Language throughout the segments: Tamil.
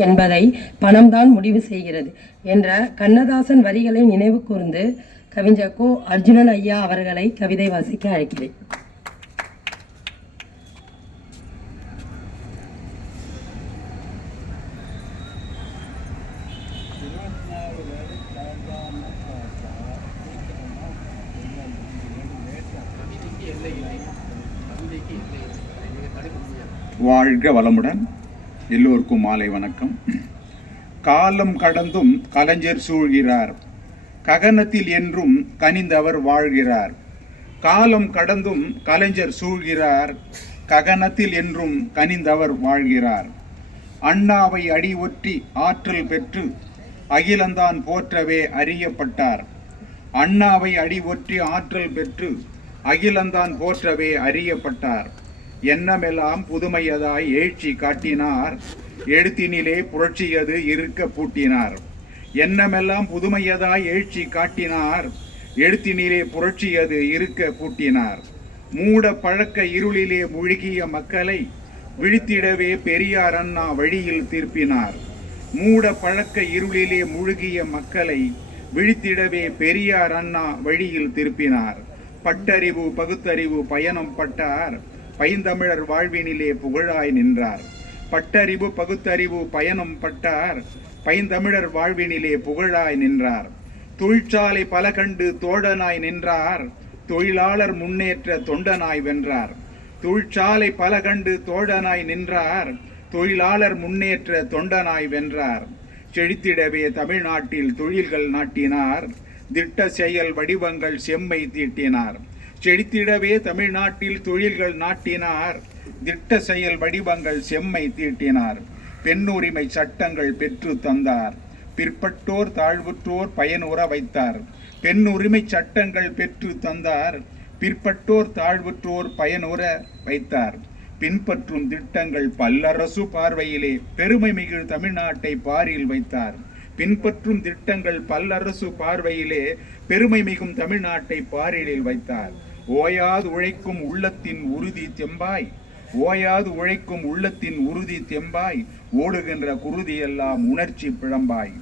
என்பதை பணம்தான் முடிவு செய்கிறது என்ற கண்ணதாசன் வரிகளை நினைவு கூர்ந்து கவிஞர் கோ அர்ஜுனன் ஐயா அவர்களை கவிதை வாசிக்க அழைக்கிறேன். வாழ்க வளமுடன். எல்லோருக்கும் மாலை வணக்கம். காலம் கடந்தும் கலைஞர் சூழ்கிறார், ககனத்தில் என்றும் கனிந்தவர் வாழ்கிறார். காலம் கடந்தும் கலைஞர் சூழ்கிறார், ககனத்தில் என்றும் கனிந்தவர் வாழ்கிறார். அண்ணாவை அடி ஒற்றி ஆற்றல் பெற்று அகிலந்தான் போற்றவே அறியப்பட்டார். அண்ணாவை அடி ஒற்றி ஆற்றல் பெற்று அகிலந்தான் போற்றவே அறியப்பட்டார். எண்ணமெல்லாம் புதுமையதாய் எழுச்சி காட்டினார், எழுத்தினிலே புரட்சியது இருக்க பூட்டினார். எண்ணமெல்லாம் புதுமையதாய் எழுச்சி காட்டினார், எழுத்தினிலே புரட்சியது இருக்க பூட்டினார். மூட பழக்க இருளிலே மூழ்கிய மக்களை விழித்திடவே பெரியார் அண்ணா வழியில் திருப்பினார். மூட பழக்க இருளிலே மூழ்கிய மக்களை விழித்திடவே பெரியார் அண்ணா வழியில் திருப்பினார். பட்டறிவு பகுத்தறிவு பயணம் பட்டார், பைந்தமிழர் வாழ்வினிலே புகழாய் நின்றார். பட்டறிவு பகுத்தறிவு பயணம் பட்டார், பைந்தமிழர் வாழ்வினிலே புகழாய் நின்றார். தொழிற்சாலை பல கண்டு தோழனாய் நின்றார், தொழிலாளர் முன்னேற்ற தொண்டனாய் வென்றார். தொழிற்சாலை பல கண்டு தோழனாய் நின்றார், தொழிலாளர் முன்னேற்ற தொண்டனாய் வென்றார். செழித்திடவே தமிழ்நாட்டில் தொழில்கள் நாட்டினார், திட்ட செயல் வடிவங்கள் செம்மை தீட்டினார். செழித்திடவே தமிழ்நாட்டில் தொழில்கள் நாட்டினார், திட்ட செயல் வடிவங்கள் செம்மை தீட்டினார். பெண்ணுரிமை சட்டங்கள் பெற்று தந்தார், பிற்பட்டோர் தாழ்வுற்றோர் பயனுற வைத்தார். பெண்ணுரிமை சட்டங்கள் பெற்று தந்தார், பிற்பட்டோர் தாழ்வுற்றோர் பயனுற வைத்தார். பின்பற்றும் திட்டங்கள் பல்லரசு பார்வையிலே பெருமை மிகு தமிழ்நாட்டை பாரில் வைத்தார். பின்பற்றும் திட்டங்கள் பல்லரசு பார்வையிலே பெருமை மிகும் தமிழ்நாட்டை பாரிலில் வைத்தார். ஓயாது உழைக்கும் உள்ளத்தின் உறுதி தெம்பாய், ஓயாது உழைக்கும் உள்ளத்தின் உறுதி தெம்பாய், ஓடுகின்ற குருதியெல்லாம் உணர்ச்சி பிழம்பாய்.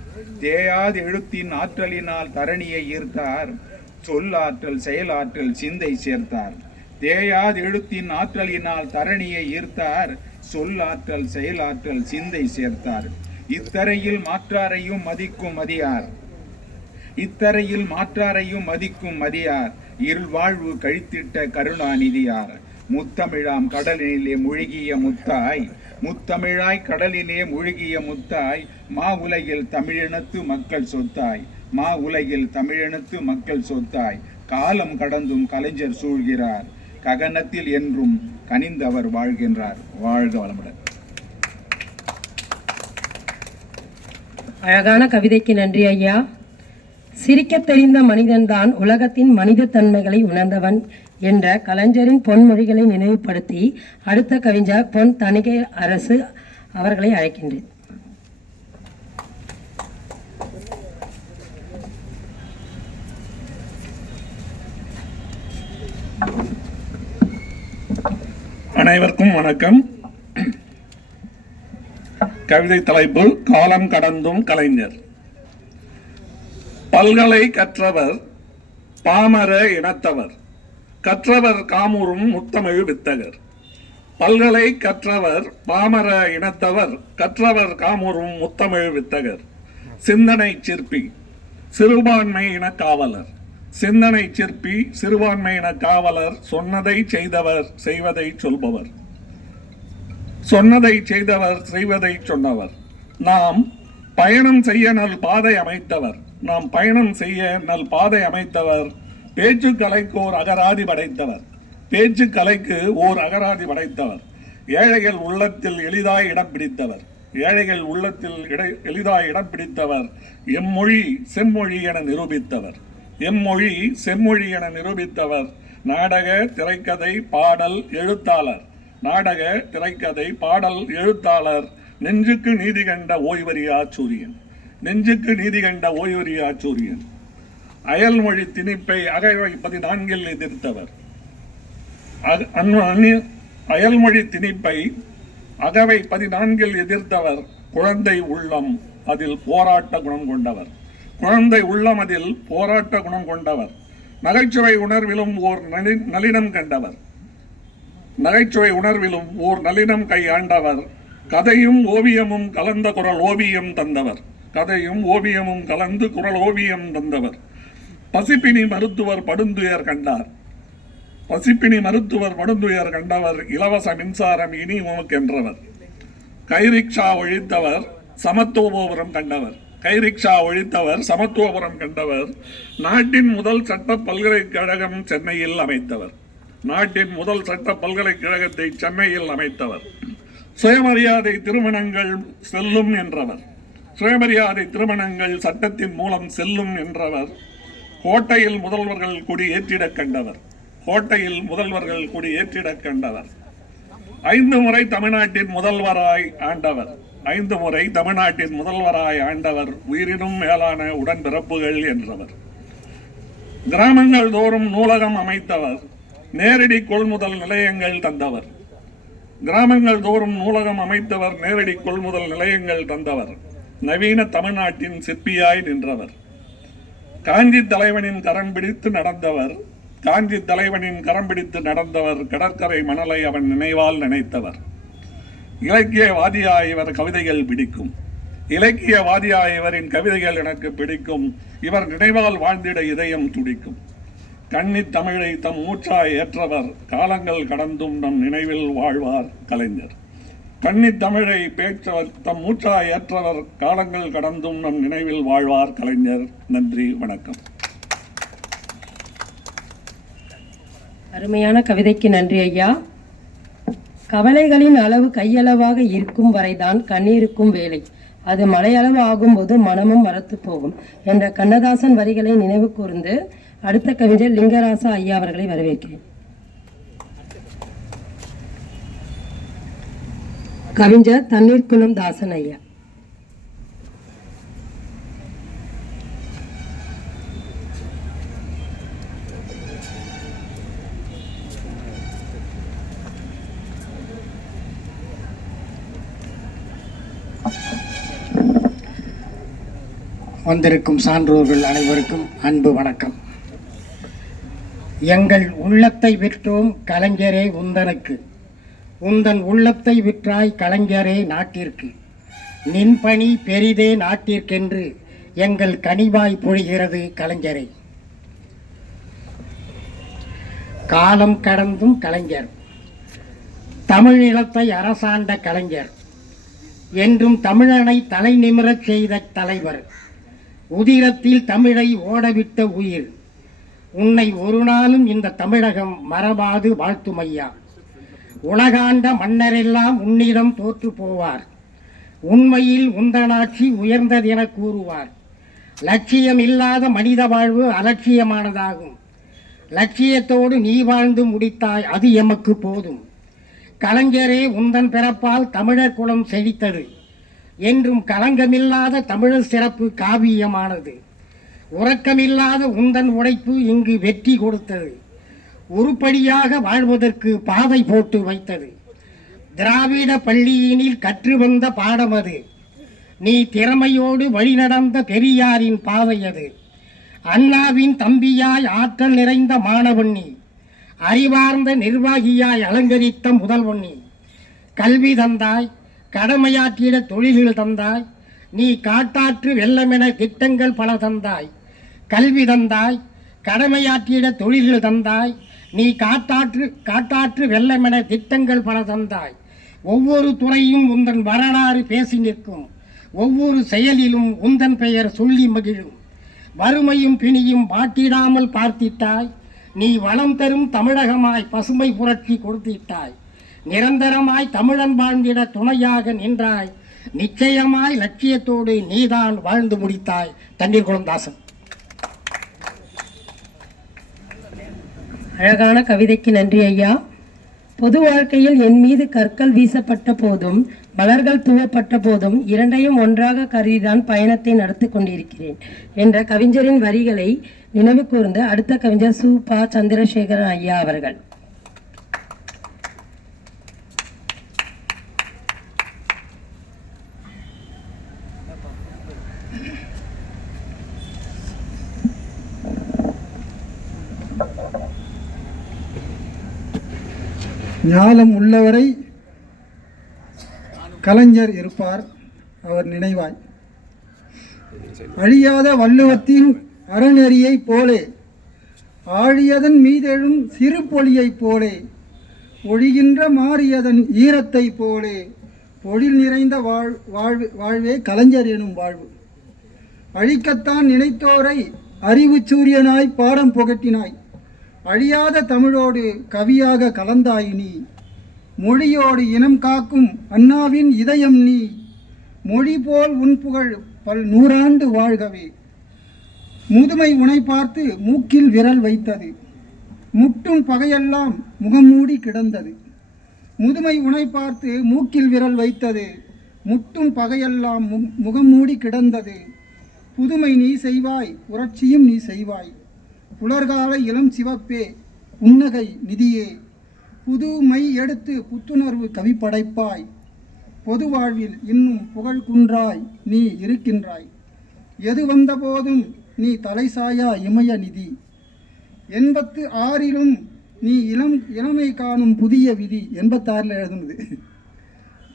தேயாது எழுத்தின் ஆற்றலினால் தரணியை ஈர்த்தார், சொல்லாற்றல் செயலாற்றல் சிந்தை சேர்த்தார். தேயாது எழுத்தின் ஆற்றலினால் தரணியை ஈர்த்தார், சொல்லாற்றல் செயலாற்றல் சிந்தை சேர்த்தார். இத்தரையில் மாற்றாரையும் மதிக்கும் மதியார், இத்தரையில் மாற்றாரையும் மதிக்கும் மதியார், இருள் வாழ்வு கழித்திட்ட கருணாநிதியார். முத்தமிழாம் கடலிலே முழுகிய முத்தாய், முத்தமிழாய் கடலிலே முழுகிய முத்தாய், மா உலகில் தமிழினத்து மக்கள் சொத்தாய், மா உலகில் தமிழினத்து மக்கள் சொத்தாய். காலம் கடந்தும் கலைஞர் சூழ்கிறார், ககனத்தில் என்றும் கனிந்தவர் வாழ்கின்றார். வாழ்க வளமுடன். அழகான கவிதைக்கு நன்றி ஐயா. சிரிக்க தெரிந்த மனிதன்தான் உலகத்தின் மனித தன்மைகளை உணர்ந்தவன் என்ற கலைஞரின் பொன்மொழிகளை நினைவுபடுத்தி அடுத்த கவிஞர் பொன் தணிகை அரசு அவர்களை அழைக்கின்றேன். அனைவருக்கும் வணக்கம். கவிதை தலைப்பு காலம் கடந்தும் கலைஞர். பல்கலை கற்றவர் பாமர இனத்தவர், கற்றவர் காமுறும் முத்தமிழ் வித்தகர். பல்கலை கற்றவர் பாமர இனத்தவர், கற்றவர் காமுறும் முத்தமிழ் வித்தகர். சிந்தனை சிற்பி சிறுபான்மை இன காவலர், சிந்தனை சிற்பி சிறுபான்மை இன காவலர். சொன்னதை செய்தவர் செய்வதை சொல்பவர், சொன்னதை செய்தவர் செய்வதை சொன்னவர். நாம் பயணம் செய்ய நல் பாதை அமைத்தவர், நாம் பயணம் செய்ய நல் பாதை அமைத்தவர். பேச்சு கலைக்கு ஓர் அகராதி படைத்தவர், பேச்சு கலைக்கு ஓர் அகராதி படைத்தவர். ஏழைகள் உள்ளத்தில் எளிதாய் இடம் பிடித்தவர், ஏழைகள் உள்ளத்தில் எளிதாய் இடம் பிடித்தவர். எம்மொழி செம்மொழி என நிரூபித்தவர், எம்மொழி செம்மொழி என நிரூபித்தவர். நாடக திரைக்கதை பாடல் எழுத்தாளர், நாடக திரைக்கதை பாடல் எழுத்தாளர். நெஞ்சுக்கு நீதி கண்ட ஓய்வறியா சூரியன், நெஞ்சுக்கு நீதி கண்ட ஓய்வறியா சூரியன். அயல்மொழி திணிப்பை அகவை 14 எதிர்த்தவர், அயல்மொழி திணிப்பை அகவை 14 எதிர்த்தவர். குழந்தை உள்ளம் அதில் போராட்ட குணம் கொண்டவர். குழந்தை உள்ளம் அதில் போராட்ட குணம் கொண்டவர். நகைச்சுவை உணர்விலும் ஓர் நளினம் கண்டவர். நகைச்சுவை உணர்விலும் ஓர் நளினம் கையாண்டவர். கதையும் ஓவியமும் கலந்த குரல் ஓவியம் தந்தவர். கதையும் ஓவியமும் கலந்து குரல் ஓவியம் தந்தவர். பசிப்பினி மருத்துவர் படுந்துயர் கண்டார். பசிப்பினி மருத்துவர் படுந்துயர் கண்டவர். இலவச மின்சாரம் இனி உமக்கென்றவர். கைரிக்ஷா ஒழித்தவர் சமத்துவபுரம் கண்டவர். கைரிக்ஷா ஒழித்தவர் சமத்துவபுரம் கண்டவர். நாட்டின் முதல் சட்ட பல்கலைக்கழகம் சென்னையில் அமைத்தவர். நாட்டின் முதல் சட்ட பல்கலைக்கழகத்தை சென்னையில் அமைத்தவர். சுயமரியாதை திருமணங்கள் செல்லும் என்றவர். சுயமரியாதை திருமணங்கள் சட்டத்தின் மூலம் செல்லும் என்றவர். கோட்டையில் முதல்வர்கள் கொடி ஏற்றிடக் கண்டவர். கோட்டையில் முதல்வர்கள் கொடி ஏற்றிடக் கண்டவர். 5 முறை தமிழ்நாட்டின் முதல்வராய் ஆண்டவர். 5 முறை தமிழ்நாட்டின் முதல்வராய் ஆண்டவர். உயிரினும் மேலான உடன்பிறப்புகள் என்றவர். கிராமங்கள் தோறும் நூலகம் அமைத்தவர். நேரடி கொள்முதல் நிலையங்கள் தந்தவர். கிராமங்கள் தோறும் நூலகம் அமைத்தவர். நேரடி கொள்முதல் நிலையங்கள் தந்தவர். நவீன தமிழ்நாட்டின் சிற்பியாய் நின்றவர். காஞ்சி தலைவனின் கரம் பிடித்து நடந்தவர். காஞ்சி தலைவனின் கரம் பிடித்து நடந்தவர். கடற்கரை மணலை அவன் நினைவால் நினைத்தவர். இலக்கியவாதியாய் இவர் கவிதைகள் பிடிக்கும். இலக்கியவாதியாய் இவரின் கவிதைகள் எனக்கு பிடிக்கும். இவர் நினைவால் வாழ்ந்திட இதயம் துடிக்கும். கன்னி தமிழை தம் மூச்சாய் ஏற்றவர். காலங்கள் கடந்தும் நம் நினைவில் வாழ்வார் கலைஞர். கன்னி தமிழை பேற்றவர் தம் மூச்சாய் ஏற்றவர். காலங்கள் கடந்தும் நம் நினைவில் வாழ்வார் கலைஞர். நன்றி, வணக்கம். அருமையான கவிதைக்கு நன்றி ஐயா. கவலைகளின் அளவு கையளவாக இருக்கும் வரைதான் கண்ணீருக்கும் வேலை. அது மலையளவு ஆகும்போது மனமும் மரத்து போகும் என்ற கண்ணதாசன் வரிகளை நினைவு கூர்ந்து அடுத்த கவிஞர் லிங்கராசா ஐயா அவர்களை வரவேற்கிறேன். கவிஞர் தண்ணீர்குளம் தாசன் ஐயா. வந்திருக்கும் சான்றோர்கள் அனைவருக்கும் அன்பு வணக்கம். எங்கள் உள்ளத்தை விற்றோம் கலைஞரே உந்தனுக்கு, உந்தன் உள்ளத்தை விற்றாய் கலைஞரே நாட்டிற்கு, நின் பணி பெரிதே நாட்டிற்கென்று எங்கள் கனிவாய் பொழிகிறது கலைஞரே. காலம் கடந்தும் கலைஞர், தமிழ் நிலத்தை அரசாண்ட கலைஞர், என்றும் தமிழனை தலை நிமிரச் செய்த தலைவர், உதிரத்தில் தமிழை ஓடவிட்ட உயிர், உன்னை ஒரு நாளும் இந்த தமிழகம் மறவாது வாழ்த்துமையா. உலகாண்ட மன்னரெல்லாம் உன்னிடம் தோற்று போவார், உண்மையில் உந்தனாட்சி உயர்ந்ததென கூறுவார். லட்சியம் இல்லாத மனித வாழ்வு அலட்சியமானதாகும், லட்சியத்தோடு நீ வாழ்ந்து முடித்தாய் அது எமக்கு போதும். கலைஞரே உந்தன் பிறப்பால் தமிழர் குலம் செழித்தது, என்றும் கலங்கமில்லாத தமிழர் சிறப்பு காவியமானது. உறக்கமில்லாத உந்தன் உழைப்பு இங்கு வெற்றி கொடுத்தது, உருப்படியாக வாழ்வதற்கு பாதை போட்டு வைத்தது. திராவிட பள்ளியினில் கற்று வந்த பாடம் அது, நீ திறமையோடு வழிநடந்த பெரியாரின் பாதை அது. அண்ணாவின் தம்பியாய் ஆற்றல் நிறைந்த மாணவன் நீ, அறிவார்ந்த நிர்வாகியாய் அலங்கரித்த முதல்வன் நீ. கல்வி தந்தாய், கடமையாற்றிட தொழில்கள் தந்தாய், நீ காட்டாற்று வெள்ளமென திட்டங்கள் பல தந்தாய். கல்வி தந்தாய், கடமையாற்றிட தொழில்கள் தந்தாய், நீ காட்டாற்று வெள்ளமென திட்டங்கள் பல தந்தாய். ஒவ்வொரு துறையும் உந்தன் வரலாறு பேசி நிற்கும், ஒவ்வொரு செயலிலும் உந்தன் பெயர் சொல்லி மகிழும். வறுமையும் பிணியும் பாட்டிடாமல் பார்த்திட்டாய், நீ வளம் தரும் தமிழகமாய் பசுமை புரட்சி கொடுத்திட்டாய். நிரந்தரமாய் தமிழன் வாழ்ந்திட துணையாக நின்றாய், நிச்சயமாய் லட்சியத்தோடு நீதான் வாழ்ந்து முடித்தாய். தண்ணீர்குளம் தாசன். அழகான கவிதைக்கு நன்றி ஐயா. பொது வாழ்க்கையில் என் மீது கற்கள் வீசப்பட்ட போதும் மலர்கள் தூவப்பட்ட போதும் இரண்டையும் ஒன்றாக கருதிதான் பயணத்தை நடத்தி கொண்டிருக்கிறேன் என்ற கவிஞரின் வரிகளை நினைவு கூர்ந்து அடுத்த கவிஞர் சு. ப. சந்திரசேகரன் ஐயா அவர்கள். ஞானம் உள்ளவரை கலைஞர் இருப்பார் அவர் நினைவாய். அழியாத வள்ளுவத்தின் அறநெறியைப் போலே ஆழியதன் மீதெழும் சிறு பொழியைப் போலே ஒழிகின்ற மாறியதன் ஈரத்தைப் போலே பொழில் நிறைந்த வாழ்வே கலைஞர் எனும் வாழ்வு. அழிக்கத்தான் நினைத்தோரை அறிவு சூரியனாய் பாடம் புகட்டினாய். அழியாத தமிழோடு கவியாக கலந்தாய் நீ. மொழியோடு இனம் காக்கும் அண்ணாவின் இதயம் நீ. மொழி போல் உன் புகழ் பல் நூறாண்டு வாழ்கவே. முதுமை உனை பார்த்து மூக்கில் விரல் வைத்தது. முட்டும் பகையெல்லாம் முகமூடி கிடந்தது. முதுமை உனை பார்த்து மூக்கில் விரல் வைத்தது. முட்டும் பகையெல்லாம் முகமூடி கிடந்தது. புதுமை நீ செய்வாய், புரட்சியும் நீ செய்வாய். புலர்கால இளம் சிவப்பே, புன்னகை நிதியே, புதுமை எடுத்து புத்துணர்வு கவி படைப்பாய். பொது வாழ்வில் இன்னும் புகழ் குன்றாய் நீ இருக்கின்றாய். எது வந்த போதும் நீ தலைசாயா இமய நிதி. 86லும் நீ இளமை காணும் புதிய விதி. 86ல் எழுதுனது.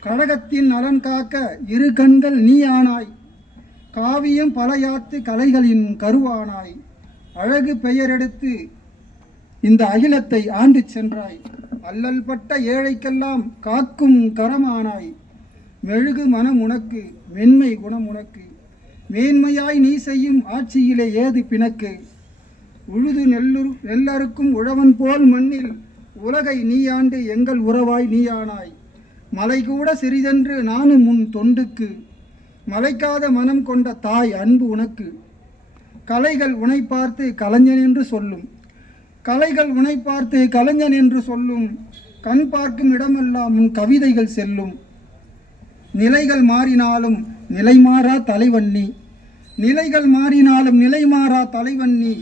கழகத்தின் நலன் காக்க இரு கண்கள் நீ ஆனாய். காவியம் பலையாத்து கலைகளின் கருவானாய். அழகு பெயரெடுத்து இந்த அகிலத்தை ஆண்டு சென்றாய். அல்லல் பட்ட ஏழைக்கெல்லாம் காக்கும் கரமானாய். மெழுகு மனம் உனக்கு, மென்மை குணம் உனக்கு. மேன்மையாய் நீ செய்யும் ஆட்சியிலே ஏது பிணக்கு. உழுது நெல்லருக்கும் உழவன் போல் மண்ணில் உலகை நீ ஆண்டு எங்கள் உறவாய் நீயானாய். மலை கூட சிறிதென்று நானும் உன் தொண்டுக்கு. மலைக்காத மனம் கொண்ட தாய் அன்பு உனக்கு. கலைகள் உனை பார்த்து கலைஞன் என்று சொல்லும். கலைகள் உனை பார்த்து கலைஞன் என்று சொல்லும். கண் பார்க்கும் இடமெல்லாம் உன் கவிதைகள் செல்லும். நிலைகள் மாறினாலும் நிலைமாறா தலைவன் நீ. நிலைகள் மாறினாலும் நிலைமாறா தலைவன் நீ.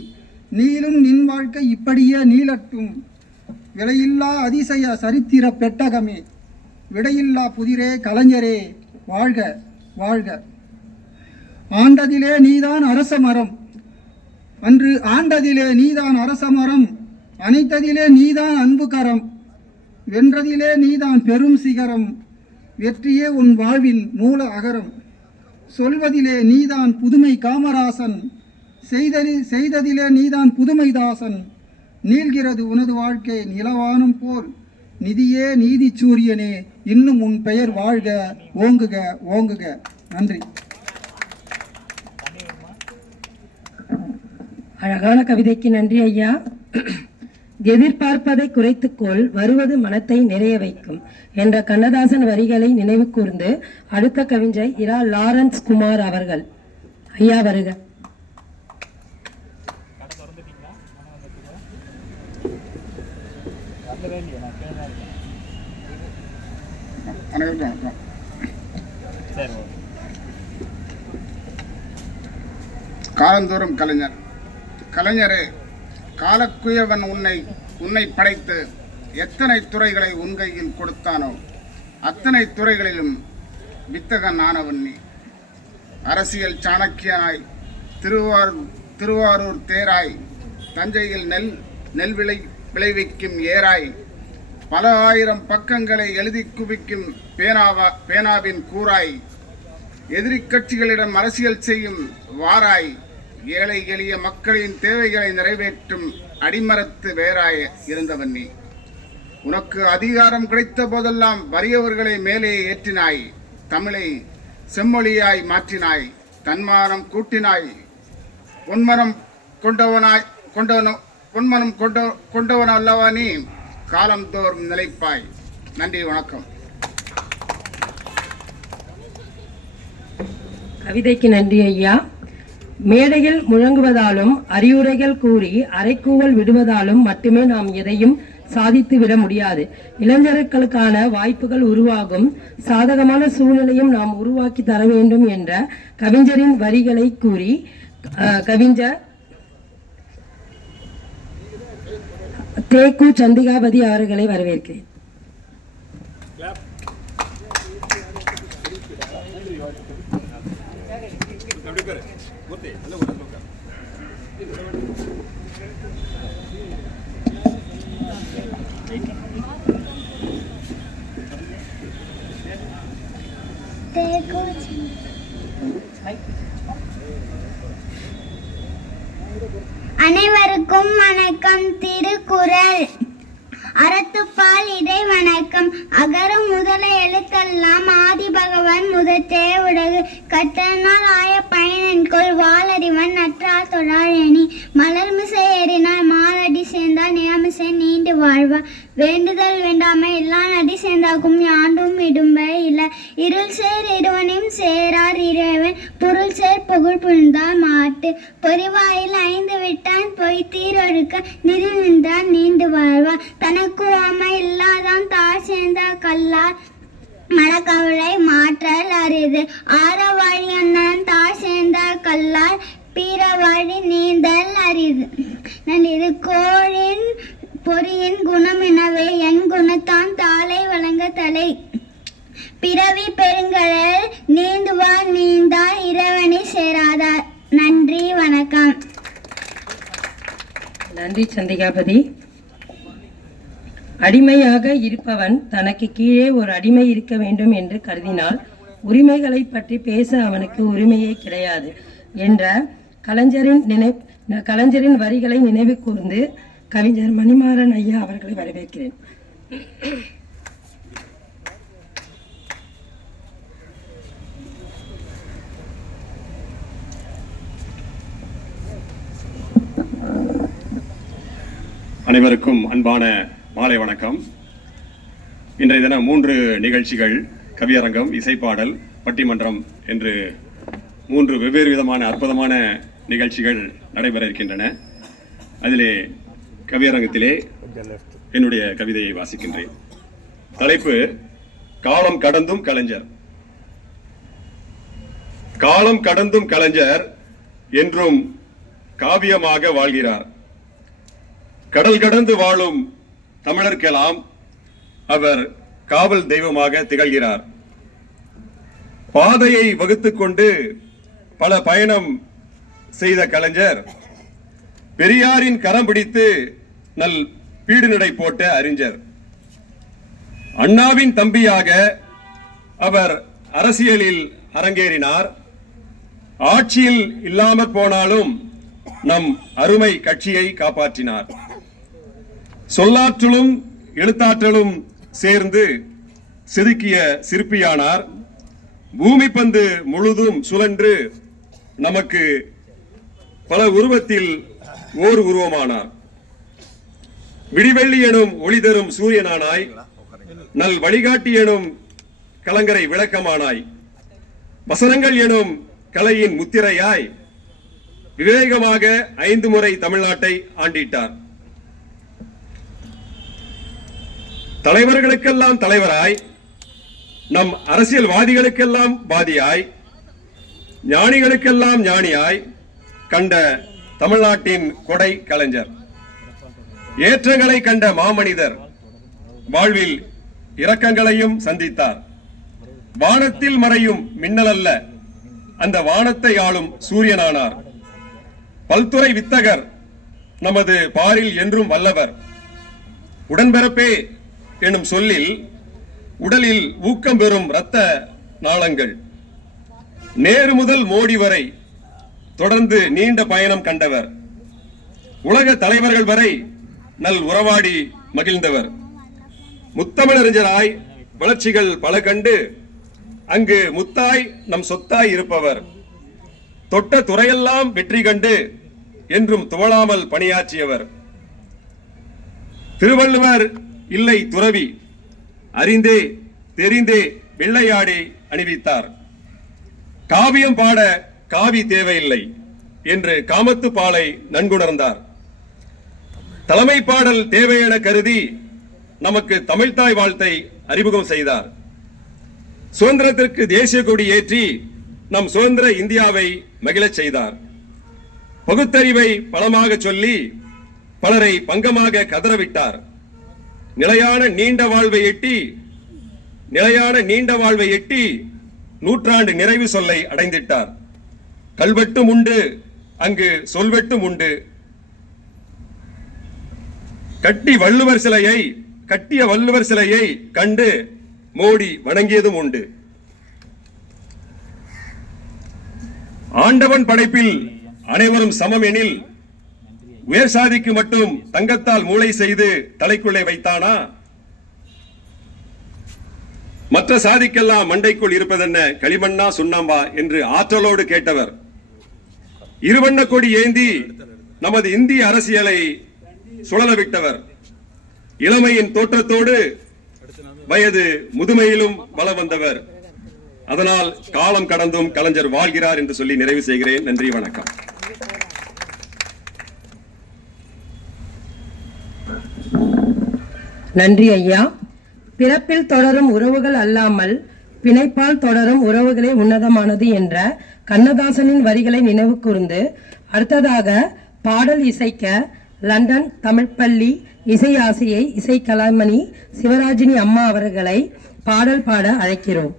நீளும் நின் வாழ்க்கை இப்படியே நீளட்டும். விலையில்லா அதிசய சரித்திர பெட்டகமே, விடையில்லா புதிரே கலைஞரே, வாழ்க வாழ்க. ஆண்டதிலே நீதான் அரச மரம். அன்று ஆண்டதிலே நீதான் அரச மரம். அனைத்ததிலே நீதான் அன்பு கரம். வென்றதிலே நீதான் பெரும் சிகரம். வெற்றியே உன் வாழ்வின் மூல அகரம். சொல்வதிலே நீதான் புதுமை காமராசன். செய்ததிலே நீதான் புதுமைதாசன். நீள்கிறது உனது வாழ்க்கை நிலவானம் போல். நிதியே நீதி சூரியனே, இன்னும் உன் பெயர் வாழ்க, ஓங்குக ஓங்குக. நன்றி. அழகான கவிதைக்கு நன்றி ஐயா. எதிர்பார்ப்பதை குறைத்துக்கொள், வருவது மனத்தை நிறைய வைக்கும் என்ற கண்ணதாசன் வரிகளை நினைவு கூர்ந்து அடுத்த கவிஞர் இரா லாரன்ஸ் குமார் அவர்கள். ஐயா வருக. வணக்கம். காலந்தோறும் கலைஞர். கலைஞரே, காலக்குயவன் உன்னை படைத்து எத்தனை துறைகளை உன் கையில் கொடுத்தானோ அத்தனை துறைகளிலும் வித்தகன் ஆனவன் நீ. அரசியல் சாணக்கியனாய், திருவாரூர் தேராய், தஞ்சையில் நெல் விளைவிக்கும் ஏராய், பல ஆயிரம் பக்கங்களை எழுதி குவிக்கும் பேனாவின் கூராய், எதிரி கட்சிகளிடம் அரசியல் செய்யும் வாராய், ஏழை எளிய மக்களின் தேவைகளை நிறைவேற்றும் அடிமரத்து வேராய் இருந்தவன் நீ. உனக்கு அதிகாரம் கிடைத்த போதெல்லாம் வறியவர்களை மேலே ஏற்றினாய். தமிழை செம்மொழியாய் மாற்றினாய். தன்மானம் கூட்டினாய். பொன்மனம் கொண்டவன் அல்லவா நீ. காலந்தோறும் நிலைப்பாய். நன்றி, வணக்கம். கவிதைக்கு நன்றி ஐயா. மேடையில் முழங்குவதாலும் அறிவுரைகள் கூறி அரைக்கூவல் விடுவதாலும் மட்டுமே நாம் எதையும் சாதித்து விட முடியாது. இளைஞர்களுக்கான வாய்ப்புகள் உருவாகும் சாதகமான சூழ்நிலையும் நாம் உருவாக்கி தர வேண்டும் என்ற கவிஞரின் வரிகளை கூறி கவிஞர் தேக்கு சந்திகாபதி அவர்களை வரவேற்கிறேன். அனைவருக்கும் வணக்கம். திருக்குறள். அறத்துப்பால் இடை வணக்கம். அகரம் முதல எழுத்தெல்லாம் ஆதி பகவன் முதற்றே உலகு கற்றனால் ஆய பயனென்கொள் வாளறிவன் நற்றால் தொழாழெனி மலர்மிசை ஏறினால் மாலடி சேர்ந்தால் நிலமிசை நீண்டு வாழ்வார் வேண்டுதல் வேண்டாமை எல்லா நடி சேர்ந்தாக்கும் யாண்டும் இடும்ப இல்ல இருள் சேர் இருவனையும் சேரார் இறைவன் பொருள் சேர் புகழ் புரிந்தால் மாட்டு பொறிவாயில் 5 விட்டான் பொய் தீரொழுக்க நிதி நின்றான் நீண்டு வாழ்வார் தனக்கு ஆமை இல்லாதான் தாழ் சேர்ந்த கல்லார் மனக்கவலை மாற்றல் அரிது ஆரவாழி அண்ணன் தாழ் சேர்ந்த கல்லார் பீரவாழி நீந்தல் அரிது நல்லது கோழின் பொறியின் குணம் எனவே என் குணத்தான் தாளை வழங்க தலை பிறவி பெருங்கடல் நீந்துவார் நீந்தா இறைவனை சேராதார். நன்றி, வணக்கம். நன்றி சந்திகாபதி. அடிமையாக இருப்பவன் தனக்கு கீழே ஒரு அடிமை இருக்க வேண்டும் என்று கருதினால் உரிமைகளை பற்றி பேச அவனுக்கு உரிமையே கிடையாது என்ற கலைஞரின் வரிகளை நினைவு கூர்ந்து கவிஞர் மணிமாறன் ஐயா அவர்களை வரவேற்கிறேன். அனைவருக்கும் அன்பான மாலை வணக்கம். இன்றைய தினம் 3 நிகழ்ச்சிகள், கவியரங்கம், இசைப்பாடல், பட்டிமன்றம் என்று 3 வெவ்வேறு விதமான அற்புதமான நிகழ்ச்சிகள் நடைபெற இருக்கின்றன. அதிலே கவியரங்கத்திலே என்னுடைய கவிதையை வாசிக்கின்றேன். தலைப்பு காலம் கடந்தும் கலைஞர். காலம் கடந்தும் கலைஞர் என்றும் காவியமாக வாழ்கிறார். கடல் கடந்து வாழும் தமிழர்க்கெல்லாம் அவர் காவல் தெய்வமாக திகழ்கிறார். பாதையை வகுத்துக் கொண்டு பல பயணம் செய்த கலைஞர் பெரியாரின் கரம் பிடித்து நல் பீடு நடை போட்ட அறிஞர். அண்ணாவின் தம்பியாக அவர் அரசியலில் அரங்கேறினார். ஆட்சியில் இல்லாமற் போனாலும் நம் அருமை கட்சியை காப்பாற்றினார். சொல்லாற்றலும் எழுத்தாற்றலும் சேர்ந்து செதுக்கிய சிற்பியானார். பூமி பந்து முழுதும் சுழன்று நமக்கு பல உருவத்தில் ஓர் உருவமானார். விடிவெள்ளி எனும் ஒளி தரும் சூரியனானாய், நல் வழிகாட்டி எனும் கலங்கரை விளக்கமானாய், வசனங்கள் எனும் கலையின் முத்திரையாய் விவேகமாக 5 முறை தமிழ்நாட்டை ஆண்டிட்டார். தலைவர்களுக்கெல்லாம் தலைவராய், நம் அரசியல்வாதிகளுக்கெல்லாம் வாதியாய், ஞானிகளுக்கெல்லாம் ஞானியாய் கண்ட தமிழ்நாட்டின் கொடை கலைஞர். ஏற்றங்களை கண்ட மாமனிதர். வாழ்வில் இரக்கங்களையும் சந்தித்தார். வானத்தில் மறையும் மின்னல் அல்ல, அந்த வானத்தை ஆளும் சூரியனானார். பல்துறை வித்தகர். நமது பாரில் என்றும் வல்லவர். உடன்பிறப்பே எனும் சொல்லில் உடலில் ஊக்கம் பெறும் இரத்த நாளங்கள். நேரு முதல் மோடி வரை தொடர்ந்து நீண்ட பயணம் கண்டவர். உலக தலைவர்கள் வரை நல் உறவாடி மகிழ்ந்தவர். முத்தமிழறிஞராய் வளர்ச்சிகள் பல கண்டு அங்கு முத்தாய் நம் சொத்தாய் இருப்பவர். தொட்ட துறையெல்லாம் வெற்றி கண்டு என்றும் துவளாமல் பணியாற்றியவர். திருவள்ளுவர் இல்லை துறவி, அறிந்தே தெரிந்தே வெள்ளையாடி அணிவித்தார். காவியம் பாட காவி தேவையில்லை என்று காமத்து பாலை நன்குணர்ந்தார். தலைமை பாடல் தேவை என கருதி நமக்கு தமிழ்தாய் வாழ்த்தை அறிமுகம் செய்தார். சுதந்திரத்திற்கு தேசிய கொடி ஏற்றி நம் சுதந்திர இந்தியாவை மகிழச் செய்தார். பகுத்தறிவை பலமாக சொல்லி பலரை பங்கமாக கதறவிட்டார். நிலையான நீண்ட வாழ்வை எட்டி நூற்றாண்டு நிறைவு சொல்லை அடைந்திட்டார். கல்வெட்டும் உண்டு, அங்கு சொல்வெட்டும் உண்டு. கட்டி வள்ளுவர் சிலையை கட்டிய வள்ளுவர் சிலையை கண்டு மோடி வணங்கியதும் உண்டு. ஆண்டவன் படைப்பில் அனைவரும் சமம் எனில் உயர் சாதிக்கு மட்டும் தங்கத்தால் மூளை செய்து தலைக்குள்ளே வைத்தானா? மற்ற சாதிக்கெல்லாம் மண்டைக்குள் இருப்பதென்ன களிமண்ணா சுண்ணாம்பா என்று ஆற்றலோடு கேட்டவர். இருவண்ண கொடி ஏந்தி நமது இந்திய அரசியலை சுழல விட்டவர். இளமையின் தோற்றத்தோடு வயது முதுமையிலும் வலம் வந்தவர். அதனால் காலம் கடந்தும் கலைஞர் வாழ்கிறார் என்று சொல்லி நிறைவு செய்கிறேன். நன்றி, வணக்கம். நன்றி ஐயா. பிறப்பில் தொடரும் உறவுகள் அல்லாமல் பிணைப்பால் தொடரும் உறவுகளே உன்னதமானது என்ற கண்ணதாசனின் வரிகளை நினைவு கூர்ந்து அடுத்ததாக பாடல் இசைக்க லண்டன் தமிழ்ப்பள்ளி இசை ஆசிரியை இசை கலைமணி சிவராஜினி அம்மா அவர்களை பாடல் பாட அழைக்கிறோம்.